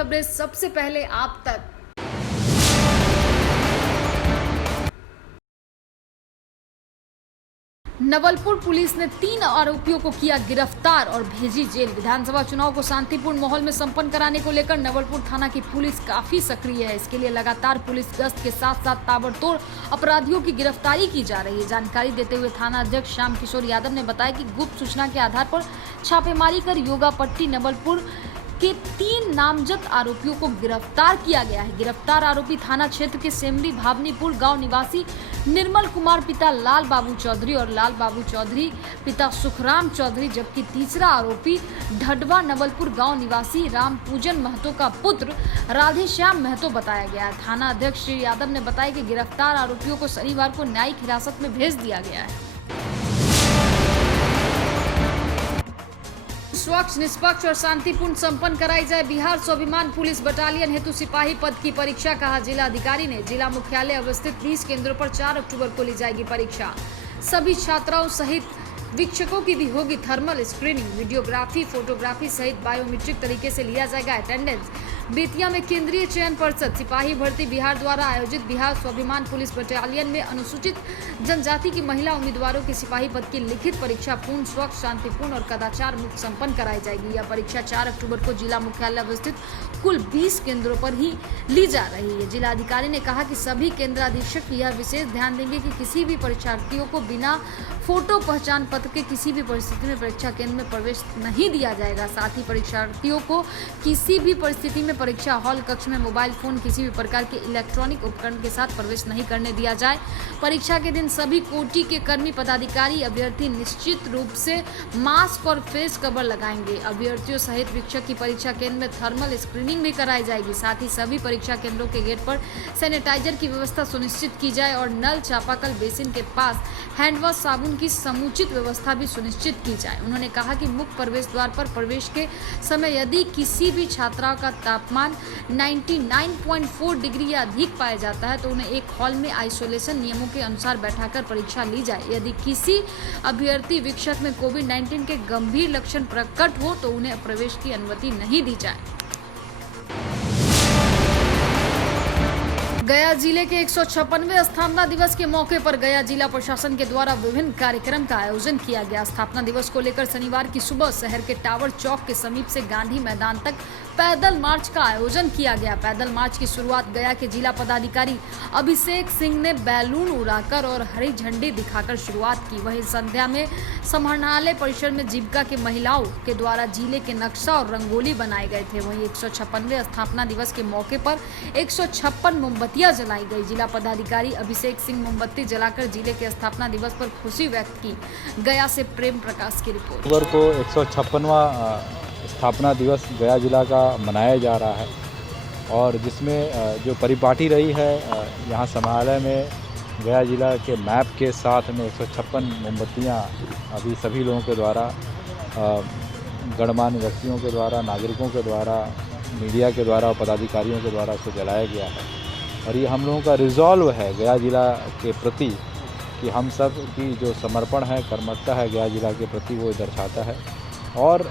खबरें सबसे पहले आप तक। नवलपुर पुलिस ने 3 आरोपियों को किया गिरफ्तार और भेजी जेल। विधानसभा चुनाव को शांतिपूर्ण माहौल में संपन्न कराने को लेकर नवलपुर थाना की पुलिस काफी सक्रिय है। इसके लिए लगातार पुलिस गश्त के साथ साथ ताबड़तोड़ अपराधियों की गिरफ्तारी की जा रही है। जानकारी देते हुए थाना अध्यक्ष श्याम किशोर यादव ने बताया कि गुप्त सूचना के आधार पर छापेमारी कर योगापट्टी नवलपुर के 3 नामजद आरोपियों को गिरफ्तार किया गया है। गिरफ्तार आरोपी थाना क्षेत्र के सेमरी भावनीपुर गांव निवासी निर्मल कुमार पिता लाल बाबू चौधरी और लाल बाबू चौधरी पिता सुखराम चौधरी, जबकि तीसरा आरोपी ढडवा नवलपुर गांव निवासी राम पूजन महतो का पुत्र राधेश्याम महतो बताया गया है। थाना अध्यक्ष श्री यादव ने बताया कि गिरफ्तार आरोपियों को शनिवार को न्यायिक हिरासत में भेज दिया गया है। स्वच्छ, निष्पक्ष और शांतिपूर्ण संपन्न कराई जाए बिहार स्वाभिमान पुलिस बटालियन हेतु सिपाही पद की परीक्षा, कहा जिला अधिकारी ने। जिला मुख्यालय अवस्थित 20 केंद्रों पर 4 अक्टूबर को ली जाएगी परीक्षा। सभी छात्राओं सहित वीक्षकों की भी होगी थर्मल स्क्रीनिंग। वीडियोग्राफी, फोटोग्राफी सहित बायोमेट्रिक तरीके से लिया जाएगा अटेंडेंस। बेतिया में केंद्रीय चयन परिषद सिपाही भर्ती बिहार द्वारा आयोजित बिहार स्वाभिमान पुलिस बटालियन में अनुसूचित जनजाति की महिला उम्मीदवारों की सिपाही पद की लिखित परीक्षा पूर्ण, स्वच्छ, शांतिपूर्ण और कदाचार मुक्त संपन्न कराई जाएगी। यह परीक्षा 4 अक्टूबर को जिला मुख्यालय अवस्थित कुल 20 केंद्रों पर ही ली जा रही है। जिलाधिकारी ने कहा कि सभी केंद्राधीक्षक यह विशेष ध्यान देंगे कि किसी भी परीक्षार्थियों को बिना फोटो पहचान पत्र के किसी भी परिस्थिति में परीक्षा केंद्र में प्रवेश नहीं दिया जाएगा। साथ ही परीक्षार्थियों को किसी भी परिस्थिति में परीक्षा हॉल कक्ष में मोबाइल फोन, किसी भी प्रकार के इलेक्ट्रॉनिक उपकरण के साथ प्रवेश नहीं करने दिया जाए। परीक्षा के दिन सभी कोटि के कर्मी, पदाधिकारी, अभ्यर्थी निश्चित रूप से मास्क और फेस कवर लगाएंगे। अभ्यर्थियों सहित शिक्षक की परीक्षा केंद्र में थर्मल स्क्रीनिंग भी कराई जाएगी। साथ ही सभी परीक्षा केंद्रों के गेट पर सैनिटाइजर की व्यवस्था सुनिश्चित की जाए और नल, चापाकल, बेसिन के पास हैंडवॉश, साबुन की समुचित व्यवस्था भी सुनिश्चित की जाए। उन्होंने कहा कि मुख्य प्रवेश द्वार पर प्रवेश के समय यदि किसी भी छात्रा का तापमान 99.4 डिग्री या अधिक पाया जाता है तो उन्हें एक हॉल में आइसोलेशन नियमों के अनुसार बैठाकर परीक्षा ली जाए। यदि किसी अभ्यर्थी वीक्षक में कोविड-19 के गंभीर लक्षण प्रकट हो तो उन्हें प्रवेश की अनुमति नहीं दी जाए। गया जिले के 156वें स्थापना दिवस के मौके पर गया जिला प्रशासन के द्वारा विभिन्न कार्यक्रम का आयोजन किया गया। स्थापना दिवस को लेकर शनिवार की सुबह शहर के टावर चौक के समीप से गांधी मैदान तक पैदल मार्च का आयोजन किया गया। पैदल मार्च की शुरुआत गया के जिला पदाधिकारी अभिषेक सिंह ने बैलून उड़ाकर और हरी झंडी दिखाकर शुरुआत की। वहीं संध्या में समाहरणालय परिसर में जीविका के महिलाओं के द्वारा जिले के नक्शा और रंगोली बनाए गए थे। वहीं 156वें स्थापना दिवस के मौके पर 156 मोमबत्तियां जलाई गई। जिला पदाधिकारी अभिषेक सिंह मोमबत्ती जलाकर जिले के स्थापना दिवस पर खुशी व्यक्त की। गया से प्रेम प्रकाश की रिपोर्ट। अक्टूबर को 156वां स्थापना दिवस गया जिला का मनाया जा रहा है और जिसमें जो परिपाटी रही है यहाँ समाहरणालय में गया जिला के मैप के साथ में 156 मोमबत्तियाँ अभी सभी लोगों के द्वारा, गणमान्य व्यक्तियों के द्वारा, नागरिकों के द्वारा, मीडिया के द्वारा और पदाधिकारियों के द्वारा उसको जलाया गया है। और ये हम लोगों का रिजॉल्व है गया जिला के प्रति कि हम सब की जो समर्पण है, कर्मठता है गया जिला के प्रति, वो दर्शाता है। और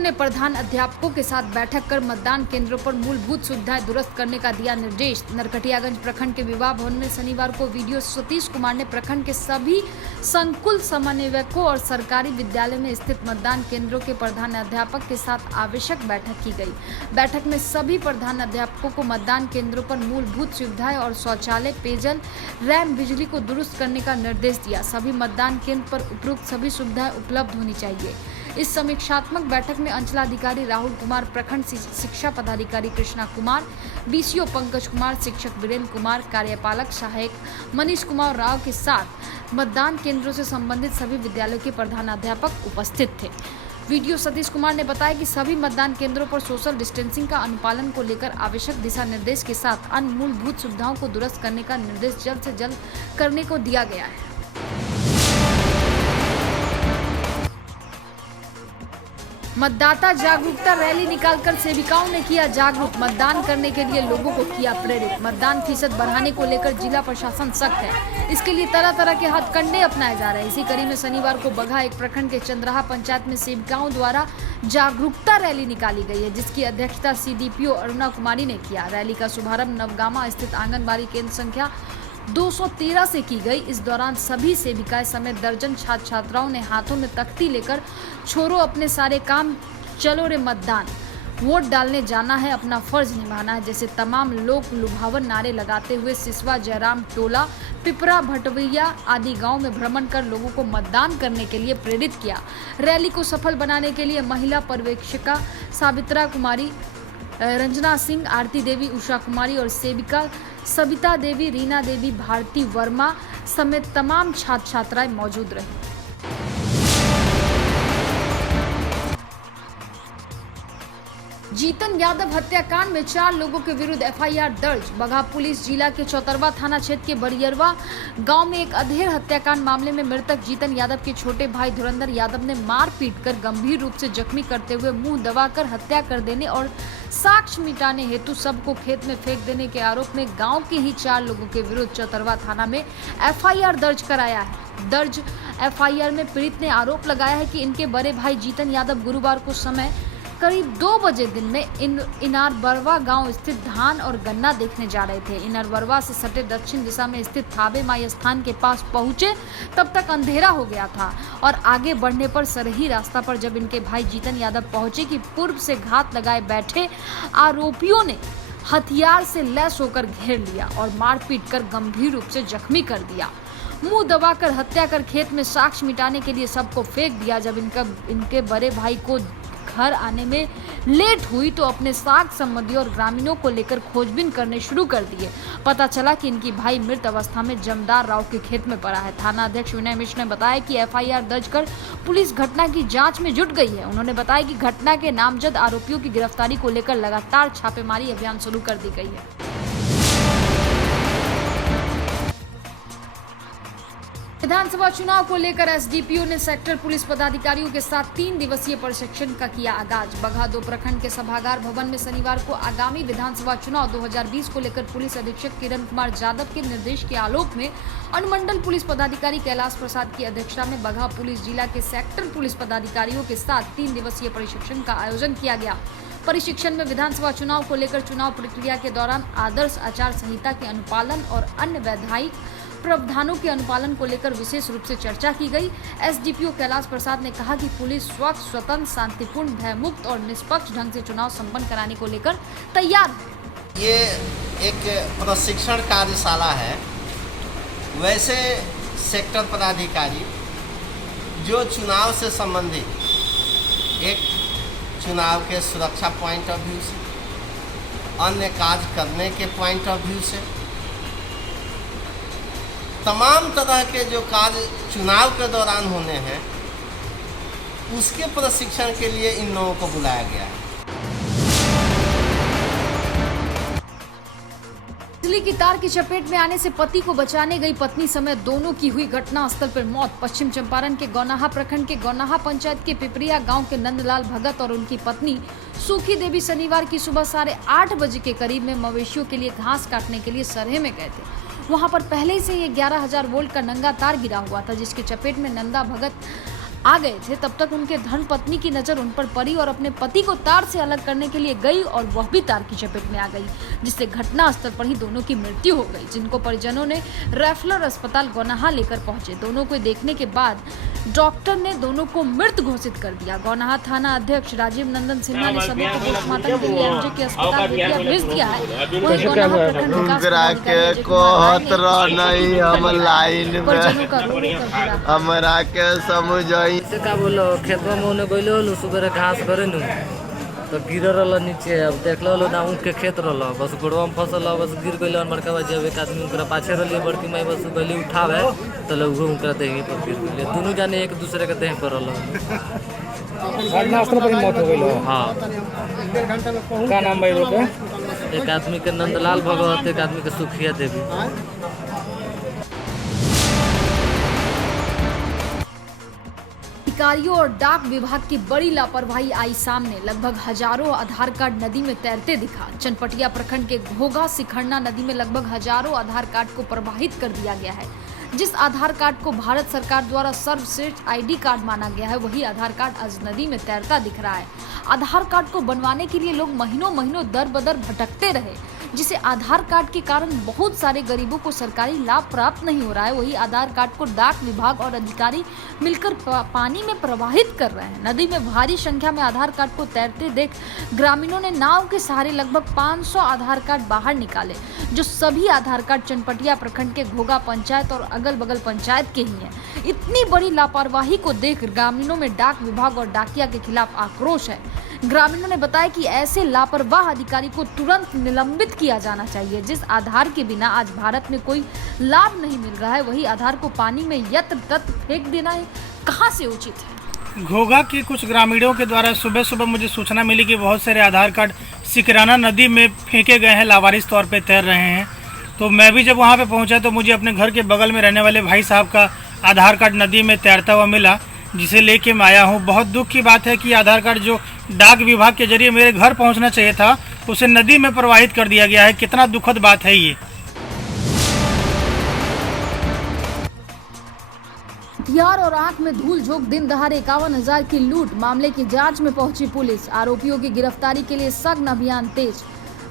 ने प्रधान अध्यापकों के साथ बैठक कर मतदान केंद्रों पर मूलभूत सुविधाएं दुरुस्त करने का दिया निर्देश। नरकटियागंज प्रखंड के विवाह भवन में शनिवार को वीडियो सतीश कुमार ने प्रखंड के सभी संकुल समन्वयकों और सरकारी विद्यालय में स्थित मतदान केंद्रों के प्रधान अध्यापक के साथ आवश्यक बैठक की गई। बैठक में सभी प्रधान अध्यापकों को मतदान केंद्रों पर मूलभूत सुविधाएं और शौचालय, पेयजल, रैम्प, बिजली को दुरुस्त करने का निर्देश दिया। सभी मतदान केंद्र पर उपरोक्त सभी सुविधाएं उपलब्ध होनी चाहिए। इस समीक्षात्मक बैठक में अंचलाधिकारी राहुल कुमार, प्रखंड शिक्षा पदाधिकारी कृष्णा कुमार, बीसीओ पंकज कुमार, शिक्षक वीरेंद्र कुमार, कार्यपालक सहायक मनीष कुमार राव के साथ मतदान केंद्रों से संबंधित सभी विद्यालयों के प्रधानाध्यापक उपस्थित थे। वीडियो सतीश कुमार ने बताया कि सभी मतदान केंद्रों पर सोशल डिस्टेंसिंग का अनुपालन को लेकर आवश्यक दिशा निर्देश के साथ अन्य मूलभूत सुविधाओं को दुरुस्त करने का निर्देश जल्द से जल्द करने को दिया गया है। मतदाता जागरूकता रैली निकालकर सेविकाओं ने किया जागरूक। मतदान करने के लिए लोगों को किया प्रेरित। मतदान फीसद बढ़ाने को लेकर जिला प्रशासन सख्त है। इसके लिए तरह तरह के हथकंडे अपनाए जा रहे हैं। इसी कड़ी में शनिवार को बगहा एक प्रखंड के चंद्राहा पंचायत में सेविकाओं द्वारा जागरूकता रैली निकाली गई है, जिसकी अध्यक्षता CDPO अरुणा कुमारी ने किया। रैली का शुभारंभ नवगामा स्थित आंगनबाड़ी केंद्र संख्या 213 से की गई। इस दौरान सभी सेविकाएं समेत दर्जन छात्र छात्राओं ने हाथों में तख्ती लेकर छोड़ो अपने सारे काम, चलो रे मतदान, वोट डालने जाना है, अपना फर्ज निभाना है जैसे तमाम लोग लुभावन नारे लगाते हुए सिसवा, जयराम टोला, पिपरा, भटवैया आदि गांव में भ्रमण कर लोगों को मतदान करने के लिए प्रेरित किया। रैली को सफल बनाने के लिए महिला पर्यवेक्षिका सावित्रा कुमारी, रंजना सिंह, आरती देवी, उषा कुमारी और सेविका सविता देवी, रीना देवी, भारती वर्मा समेत तमाम छात्र छात्राएं मौजूद रहे। जीतन यादव हत्याकांड में 4 लोगों के विरुद्ध FIR दर्ज। बगहा पुलिस जिला के चौतरवा थाना क्षेत्र के बरियरवा गांव में एक अधेड़ हत्याकांड मामले में मृतक जीतन यादव के छोटे भाई धुरंधर यादव ने मार पीट कर गंभीर रूप से जख्मी करते हुए मुंह दबाकर हत्या कर देने और साक्ष्य मिटाने हेतु सबको खेत में फेंक देने के आरोप में गाँव के ही 4 लोगों के विरुद्ध चौतरवा थाना में FIR दर्ज कराया है। दर्ज FIR में पीड़ित ने आरोप लगाया है कि इनके बड़े भाई जीतन यादव गुरुवार को समय करीब 2 बजे दिन में इनार बरवा गांव स्थित धान और गन्ना देखने जा रहे थे। इनार बरवा से सटे दक्षिण दिशा में स्थित थाबे माई स्थान के पास पहुंचे तब तक अंधेरा हो गया था और आगे बढ़ने पर सरही रास्ता पर जब इनके भाई जीतन यादव पहुंचे कि पूर्व से घात लगाए बैठे आरोपियों ने हथियार से लैस होकर घेर लिया और मारपीट कर गंभीर रूप से जख्मी कर दिया। मुंह दबाकर हत्या कर खेत में साक्ष्य मिटाने के लिए सबको फेंक दिया। जब इनके बड़े भाई को घर आने में लेट हुई तो अपने साग संबंधियों और ग्रामीणों को लेकर खोजबीन करने शुरू कर दिए। पता चला कि इनकी भाई मृत अवस्था में जमदार राव के खेत में पड़ा है। थाना अध्यक्ष विनय मिश्र ने बताया कि FIR दर्ज कर पुलिस घटना की जांच में जुट गई है। उन्होंने बताया कि घटना के नामजद आरोपियों की गिरफ्तारी को लेकर लगातार छापेमारी अभियान शुरू कर दी गई है। विधानसभा चुनाव को लेकर SDPO ने सेक्टर पुलिस पदाधिकारियों के साथ 3 दिवसीय प्रशिक्षण का किया आगाज। बगहा 2 प्रखंड के सभागार भवन में शनिवार को आगामी विधानसभा चुनाव 2020 को लेकर पुलिस अधीक्षक किरण कुमार यादव के निर्देश के आलोक में अनुमंडल पुलिस पदाधिकारी कैलाश प्रसाद की अध्यक्षता में बगहा पुलिस जिला के सेक्टर पुलिस पदाधिकारियों के साथ 3 दिवसीय प्रशिक्षण का आयोजन किया गया। प्रशिक्षण में विधानसभा चुनाव को लेकर चुनाव प्रक्रिया के दौरान आदर्श आचार संहिता के अनुपालन और अन्य वैधानिक प्रावधानों के अनुपालन को लेकर विशेष रूप से चर्चा की गई। SDPO कैलाश प्रसाद ने कहा कि पुलिस स्वच्छ, स्वतंत्र, शांतिपूर्ण, भयमुक्त और निष्पक्ष ढंग से चुनाव संपन्न कराने को लेकर तैयार है। ये एक प्रशिक्षण कार्यशाला है। वैसे सेक्टर पदाधिकारी जो चुनाव से संबंधित एक चुनाव के सुरक्षा पॉइंट ऑफ व्यू से, अन्य कार्य करने के पॉइंट ऑफ व्यू से, तमाम तरह के जो कार्य चुनाव के दौरान होने हैं उसके प्रशिक्षण के लिए इन लोगों को बुलाया गया है। बिजली की तार की चपेट में आने से पति को बचाने गई पत्नी समेत दोनों की हुई घटनास्थल पर मौत। पश्चिम चंपारण के गौनाहा प्रखंड के गौनाहा पंचायत के पिपरिया गांव के नंदलाल भगत और उनकी पत्नी सुखी देवी शनिवार की सुबह 8:30 बजे के करीब में मवेशियों के लिए घास काटने के लिए सरहे में गए थे। वहां पर पहले से ये 11,000 वोल्ट का नंगा तार गिरा हुआ था, जिसके चपेट में नंदा भगत आ गए थे। तब तक उनके धर्म पत्नी की नजर उन पर पड़ी और अपने पति को तार से अलग करने के लिए गई और वह भी तार की चपेट में आ गई, जिससे घटनास्थल पर ही दोनों की मृत्यु हो गई, जिनको परिजनों ने रेफरल अस्पताल गौनाहा लेकर पहुंचे। दोनों को देखने के बाद डॉक्टर ने दोनों को मृत घोषित कर दिया। गौनाहा थाना अध्यक्ष राजीव नंदन सिन्हा ने सभी को पोस्टमार्टम के लिए MJ के अस्पताल भेज दिया है। वहीं गौनाहा प्रखंड विकास पदाधिकारी हमरा के समझ से का बोलो खेतवा में ओने गइलो लो सुबह घास करे नु तो गिर रहल नीचे। अब देख लो ना ऊँख के खेत रहल, बस गोड़वा में फसल बस गिर गइल। बड़का बा जब एक आदमी उनकरा पाछे रहलिए, बड़की माई बस गइली उठावे तो लोग उनकरा देही पर गिर गइले। दोनों जाने एक दूसरे के देह पर रहल। घटनास्थल पर मौत हो गई। हाँ, का नाम भाई लोग? एक आदमी के नंदलाल भगत, एक आदमी के सुखिया देवी। अधिकारियों और डाक विभाग की बड़ी लापरवाही आई सामने। लगभग हजारों आधार कार्ड नदी में तैरते दिखा। चनपटिया प्रखंड के घोघा सिखरना नदी में लगभग हजारों आधार कार्ड को प्रवाहित कर दिया गया है। जिस आधार कार्ड को भारत सरकार द्वारा सर्वश्रेष्ठ आईडी कार्ड माना गया है, वही आधार कार्ड आज नदी में तैरता दिख रहा है। आधार कार्ड को बनवाने के लिए लोग महीनों महीनों दर बदर भटकते रहे, जिसे आधार कार्ड के कारण बहुत सारे गरीबों को सरकारी लाभ प्राप्त नहीं हो रहा है। वही आधार कार्ड को डाक विभाग और अधिकारी मिलकर पानी में प्रवाहित कर रहे हैं। नदी में भारी संख्या में आधार कार्ड को तैरते देख ग्रामीणों ने नाव के सहारे लगभग 500 आधार कार्ड बाहर निकाले, जो सभी आधार कार्ड चनपटिया प्रखंड के घोघा पंचायत और अगल बगल पंचायत के ही हैं। इतनी बड़ी लापरवाही को देख ग्रामीणों में डाक विभाग और डाकिया के खिलाफ आक्रोश है। ग्रामीणों ने बताया कि ऐसे लापरवाह अधिकारी को तुरंत निलंबित किया जाना चाहिए। जिस आधार के बिना आज भारत में कोई लाभ नहीं मिल रहा है, वही आधार को पानी में यत्र तत्र फेंक देना है कहां से उचित है। घोघा के कुछ ग्रामीणों के द्वारा सुबह सुबह मुझे सूचना मिली कि बहुत सारे आधार कार्ड सिकराना नदी में फेंके गए हैं, लावारिस तौर पे तैर रहे हैं। तो मैं भी जब वहाँ पे पहुँचा तो मुझे अपने घर के बगल में रहने वाले भाई साहब का आधार कार्ड नदी में तैरता हुआ मिला, जिसे लेके मैं आया हूँ। बहुत दुख की बात है कि आधार कार्ड जो डाक विभाग के जरिए मेरे घर पहुँचना चाहिए था, उसे नदी में प्रवाहित कर दिया गया है। कितना दुखद बात है ये। हथियार और आंख में धूल झोंक दिन दहाड़े 51,000 की लूट। मामले की जांच में पहुंची पुलिस। आरोपियों की गिरफ्तारी के लिए सघन अभियान तेज।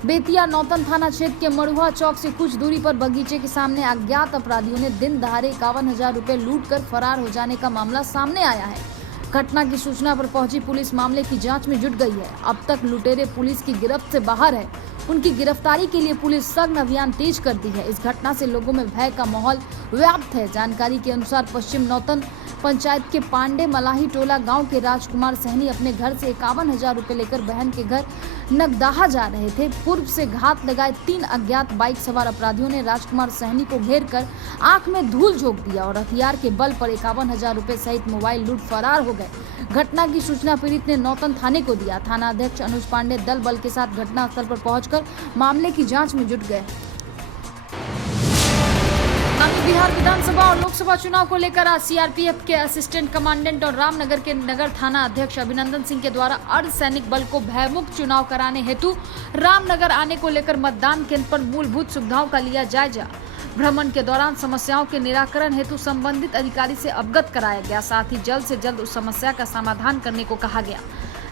बेतिया नौतन थाना क्षेत्र के मड़ुआ चौक से कुछ दूरी पर बगीचे के सामने अज्ञात अपराधियों ने दिन दहाड़े 51,000 रुपए लूट कर फरार हो जाने का मामला सामने आया है। घटना की सूचना पर पहुंची पुलिस मामले की जांच में जुट गई है। अब तक लुटेरे पुलिस की गिरफ्त से बाहर है। उनकी गिरफ्तारी के लिए पुलिस सघन अभियान तेज कर दी है। इस घटना से लोगों में भय का माहौल व्याप्त है। जानकारी के अनुसार पश्चिम नौतन पंचायत के पांडे मलाही टोला गांव के राजकुमार सहनी अपने घर से 51,000 रुपए लेकर बहन के घर नगदाहा जा रहे थे। पूर्व से घात लगाए 3 अज्ञात बाइक सवार अपराधियों ने राजकुमार सहनी को घेर कर आंख में धूल झोंक दिया और हथियार के बल पर 51,000 रुपए सहित मोबाइल लूट फरार हो गए। घटना की सूचना पीड़ित ने नौतन थाने को दिया। थाना अध्यक्ष अनुज पांडे दल बल के साथ घटनास्थल पर पहुंचकर मामले की जांच में जुट गए। बिहार विधानसभा और लोकसभा चुनाव को लेकर आज सीआरपीएफ के असिस्टेंट कमांडेंट और रामनगर के नगर थाना अध्यक्ष अभिनंदन सिंह के द्वारा अर्धसैनिक बल को भयमुक्त चुनाव कराने हेतु रामनगर आने को लेकर मतदान केंद्र पर मूलभूत सुविधाओं का लिया जायजा। भ्रमण के दौरान समस्याओं के निराकरण हेतु संबंधित अधिकारी से अवगत कराया गया। साथ ही जल्द से जल्द उस समस्या का समाधान करने को कहा गया।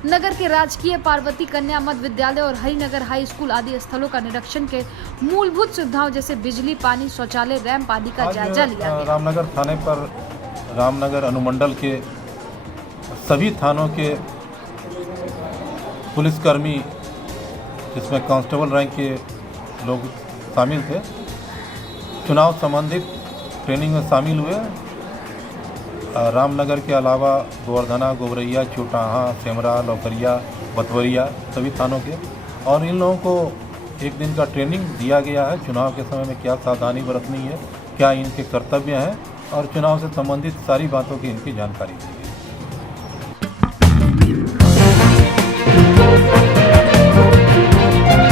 नगर के राजकीय पार्वती कन्या मध्य विद्यालय और हरिनगर हाई स्कूल आदि स्थलों का निरीक्षण के मूलभूत सुविधाओं जैसे बिजली, पानी, शौचालय, रैंप आदि का जायजा लिया गया। रामनगर थाने पर रामनगर अनुमंडल के सभी थानों के पुलिसकर्मी, जिसमें कांस्टेबल रैंक के लोग शामिल थे, चुनाव संबंधित ट्रेनिंग में शामिल हुए। रामनगर के अलावा गोवर्धना, गोबरैया, चौटाहा, सेमरा, लौकरिया, बतवरिया सभी थानों के, और इन लोगों को एक दिन का ट्रेनिंग दिया गया है। चुनाव के समय में क्या सावधानी बरतनी है, क्या इनके कर्तव्य हैं, और चुनाव से संबंधित सारी बातों की इनकी जानकारी दी है।